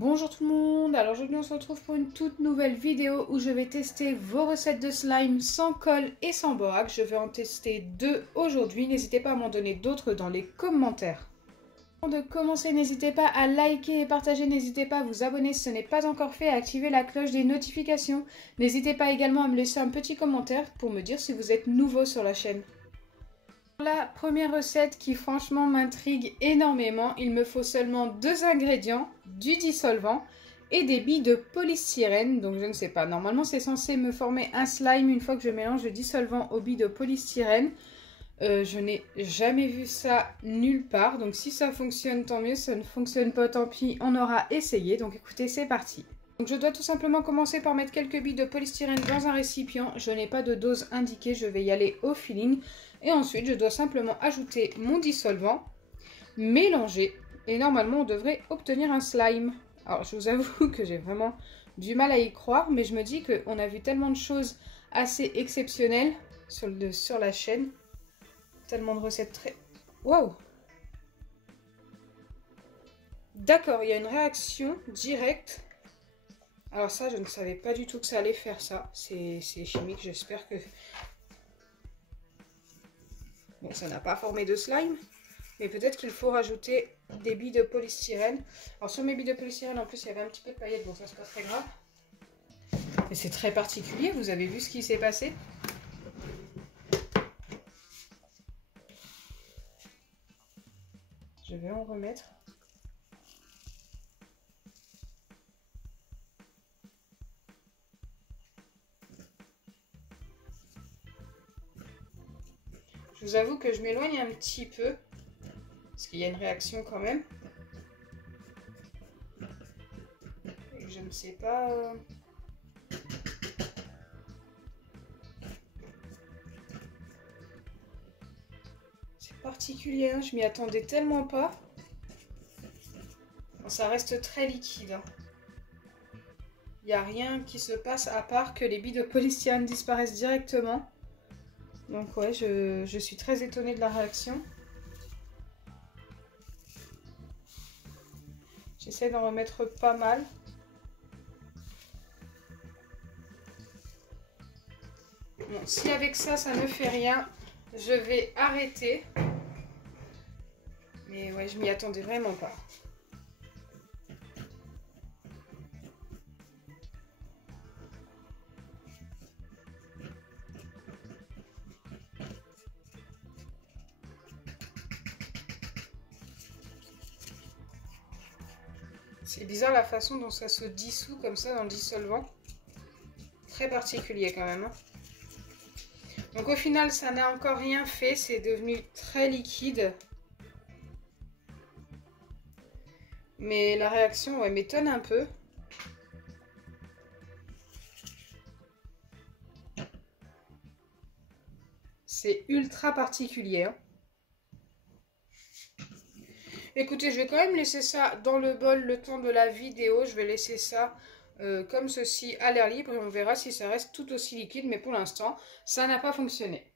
Bonjour tout le monde, alors aujourd'hui on se retrouve pour une toute nouvelle vidéo où je vais tester vos recettes de slime sans colle et sans borax. Je vais en tester 2 aujourd'hui, n'hésitez pas à m'en donner d'autres dans les commentaires. Avant de commencer, n'hésitez pas à liker et partager, n'hésitez pas à vous abonner si ce n'est pas encore fait, à activer la cloche des notifications. N'hésitez pas également à me laisser un petit commentaire pour me dire si vous êtes nouveau sur la chaîne. La première recette qui franchement m'intrigue énormément, il me faut seulement 2 ingrédients, du dissolvant et des billes de polystyrène. Donc je ne sais pas, normalement c'est censé me former un slime une fois que je mélange le dissolvant aux billes de polystyrène. Je n'ai jamais vu ça nulle part, donc si ça fonctionne tant mieux, si ça ne fonctionne pas tant pis, on aura essayé. Donc écoutez, c'est parti. Donc je dois tout simplement commencer par mettre quelques billes de polystyrène dans un récipient. Je n'ai pas de dose indiquée, je vais y aller au feeling. Et ensuite, je dois simplement ajouter mon dissolvant, mélanger. Et normalement, on devrait obtenir un slime. Alors, je vous avoue que j'ai vraiment du mal à y croire. Mais je me dis qu'on a vu tellement de choses assez exceptionnelles sur la chaîne. Tellement de recettes très... Waouh! D'accord, il y a une réaction directe. Alors ça, je ne savais pas du tout que ça allait faire ça. C'est chimique, j'espère que... Bon, ça n'a pas formé de slime, mais peut-être qu'il faut rajouter des billes de polystyrène. Alors sur mes billes de polystyrène, en plus, il y avait un petit peu de paillettes, bon ça c'est pas très grave. Mais c'est très particulier, vous avez vu ce qui s'est passé? Je vais en remettre. Je vous avoue que je m'éloigne un petit peu, parce qu'il y a une réaction quand même. Et je ne sais pas... C'est particulier, hein, je m'y attendais tellement pas. Bon, ça reste très liquide. Hein. Il n'y a rien qui se passe à part que les billes de polystyrène disparaissent directement. Donc ouais, je suis très étonnée de la réaction. J'essaie d'en remettre pas mal. Bon, si avec ça, ça ne fait rien, je vais arrêter. Mais ouais, je m'y attendais vraiment pas. C'est bizarre la façon dont ça se dissout comme ça dans le dissolvant. Très particulier quand même. Hein. Donc au final, ça n'a encore rien fait. C'est devenu très liquide. Mais la réaction ouais, m'étonne un peu. C'est ultra particulier. Hein. Écoutez, je vais quand même laisser ça dans le bol le temps de la vidéo. Je vais laisser ça comme ceci à l'air libre et on verra si ça reste tout aussi liquide. Mais pour l'instant, ça n'a pas fonctionné.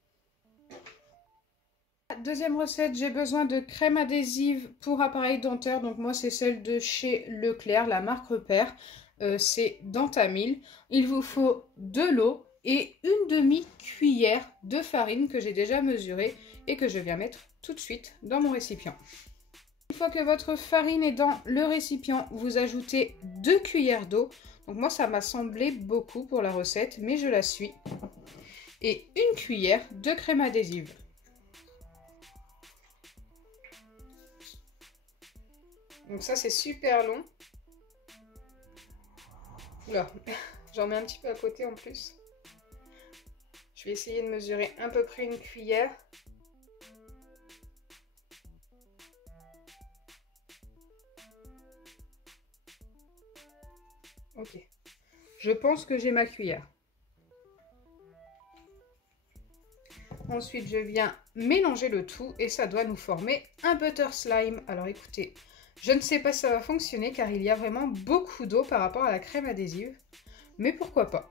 Deuxième recette, j'ai besoin de crème adhésive pour appareil dentaire. Donc moi, c'est celle de chez Leclerc, la marque Repère. C'est Dentamil. Il vous faut de l'eau et une demi-cuillère de farine que j'ai déjà mesurée et que je viens mettre tout de suite dans mon récipient. Une fois que votre farine est dans le récipient, vous ajoutez 2 cuillères d'eau. Donc moi, ça m'a semblé beaucoup pour la recette, mais je la suis. Et une cuillère de crème adhésive. Donc ça, c'est super long. Oula, j'en mets un petit peu à côté en plus. Je vais essayer de mesurer à peu près une cuillère. Ok, je pense que j'ai ma cuillère. Ensuite, je viens mélanger le tout et ça doit nous former un butter slime. Alors écoutez, je ne sais pas si ça va fonctionner car il y a vraiment beaucoup d'eau par rapport à la crème adhésive. Mais pourquoi pas?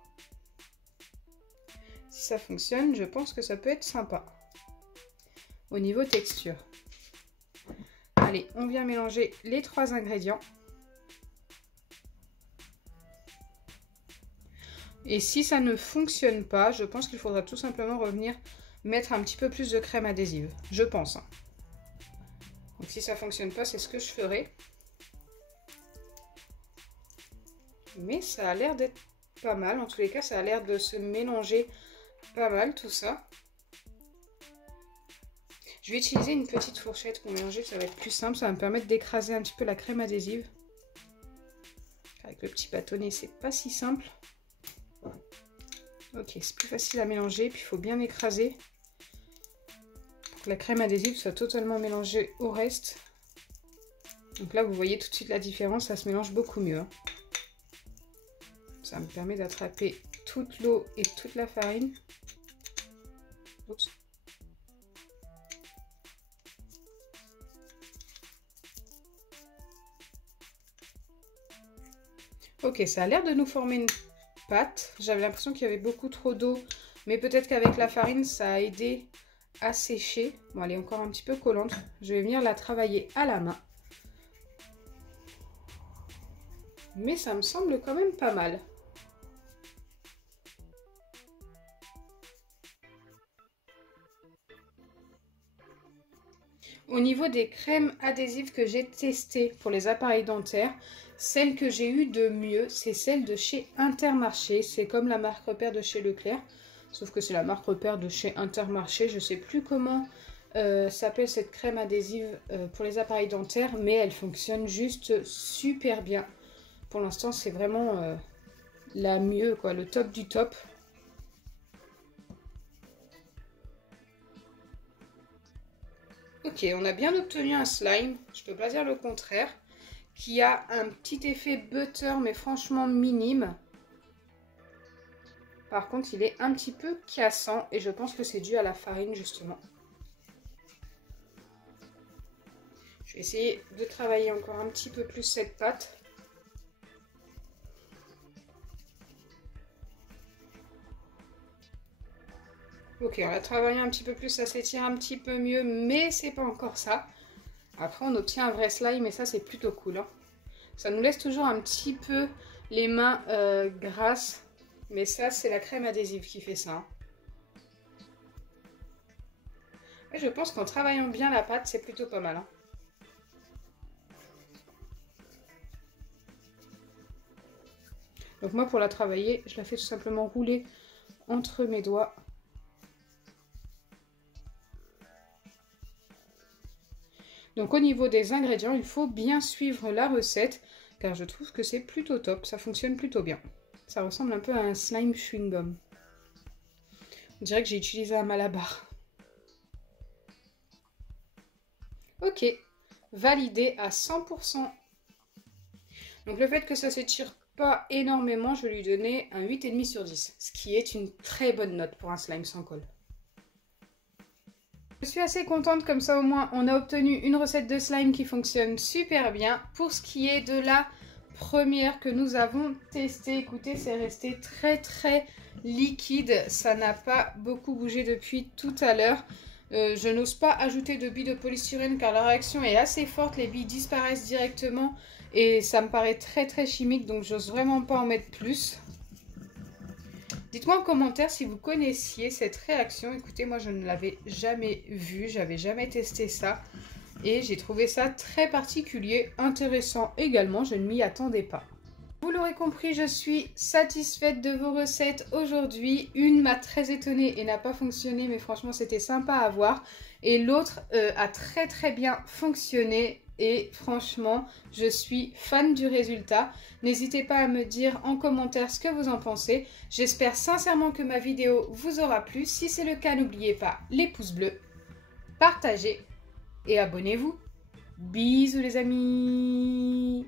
Si ça fonctionne, je pense que ça peut être sympa. Au niveau texture. Allez, on vient mélanger les 3 ingrédients. Et si ça ne fonctionne pas, je pense qu'il faudra tout simplement revenir mettre un petit peu plus de crème adhésive. Je pense. Donc si ça ne fonctionne pas, c'est ce que je ferai. Mais ça a l'air d'être pas mal. En tous les cas, ça a l'air de se mélanger pas mal tout ça. Je vais utiliser une petite fourchette pour mélanger, ça va être plus simple. Ça va me permettre d'écraser un petit peu la crème adhésive. Avec le petit bâtonnet, c'est pas si simple. Ok, c'est plus facile à mélanger, puis il faut bien écraser pour que la crème adhésive soit totalement mélangée au reste. Donc là, vous voyez tout de suite la différence, ça se mélange beaucoup mieux. Hein. Ça me permet d'attraper toute l'eau et toute la farine. Oups. Ok, ça a l'air de nous former une pâte. J'avais l'impression qu'il y avait beaucoup trop d'eau, mais peut-être qu'avec la farine, ça a aidé à sécher. Bon, elle est encore un petit peu collante. Je vais venir la travailler à la main. Mais ça me semble quand même pas mal. Au niveau des crèmes adhésives que j'ai testées pour les appareils dentaires, celle que j'ai eu de mieux, c'est celle de chez Intermarché. C'est comme la marque repère de chez Leclerc, sauf que c'est la marque repère de chez Intermarché. Je ne sais plus comment s'appelle cette crème adhésive pour les appareils dentaires, mais elle fonctionne juste super bien. Pour l'instant, c'est vraiment la mieux, quoi, le top du top. Ok, on a bien obtenu un slime, je peux pas dire le contraire, qui a un petit effet butter, mais franchement minime. Par contre, il est un petit peu cassant et je pense que c'est dû à la farine, justement. Je vais essayer de travailler encore un petit peu plus cette pâte. Ok, on va travailler un petit peu plus, ça s'étire un petit peu mieux, mais c'est pas encore ça. Après, on obtient un vrai slime et ça, c'est plutôt cool. Hein. Ça nous laisse toujours un petit peu les mains grasses, mais ça, c'est la crème adhésive qui fait ça. Hein. Et je pense qu'en travaillant bien la pâte, c'est plutôt pas mal. Hein. Donc moi, pour la travailler, je la fais tout simplement rouler entre mes doigts. Donc au niveau des ingrédients, il faut bien suivre la recette, car je trouve que c'est plutôt top, ça fonctionne plutôt bien. Ça ressemble un peu à un slime chewing-gum. On dirait que j'ai utilisé un Malabar. Ok, validé à 100%. Donc le fait que ça ne s'étire pas énormément, je vais lui donner un 8,5 sur 10, ce qui est une très bonne note pour un slime sans colle. Je suis assez contente, comme ça au moins on a obtenu une recette de slime qui fonctionne super bien. Pour ce qui est de la première que nous avons testée, écoutez, c'est resté très liquide. Ça n'a pas beaucoup bougé depuis tout à l'heure. Je n'ose pas ajouter de billes de polystyrène car la réaction est assez forte. Les billes disparaissent directement et ça me paraît très chimique, donc j'ose vraiment pas en mettre plus. Dites-moi en commentaire si vous connaissiez cette réaction. Écoutez, moi je ne l'avais jamais vue, j'avais jamais testé ça. Et j'ai trouvé ça très particulier, intéressant également, je ne m'y attendais pas. Vous l'aurez compris, je suis satisfaite de vos recettes aujourd'hui. Une m'a très étonnée et n'a pas fonctionné, mais franchement c'était sympa à voir. Et l'autre a très bien fonctionné. Et franchement, je suis fan du résultat. N'hésitez pas à me dire en commentaire ce que vous en pensez. J'espère sincèrement que ma vidéo vous aura plu. Si c'est le cas, n'oubliez pas les pouces bleus, partagez et abonnez-vous. Bisous les amis!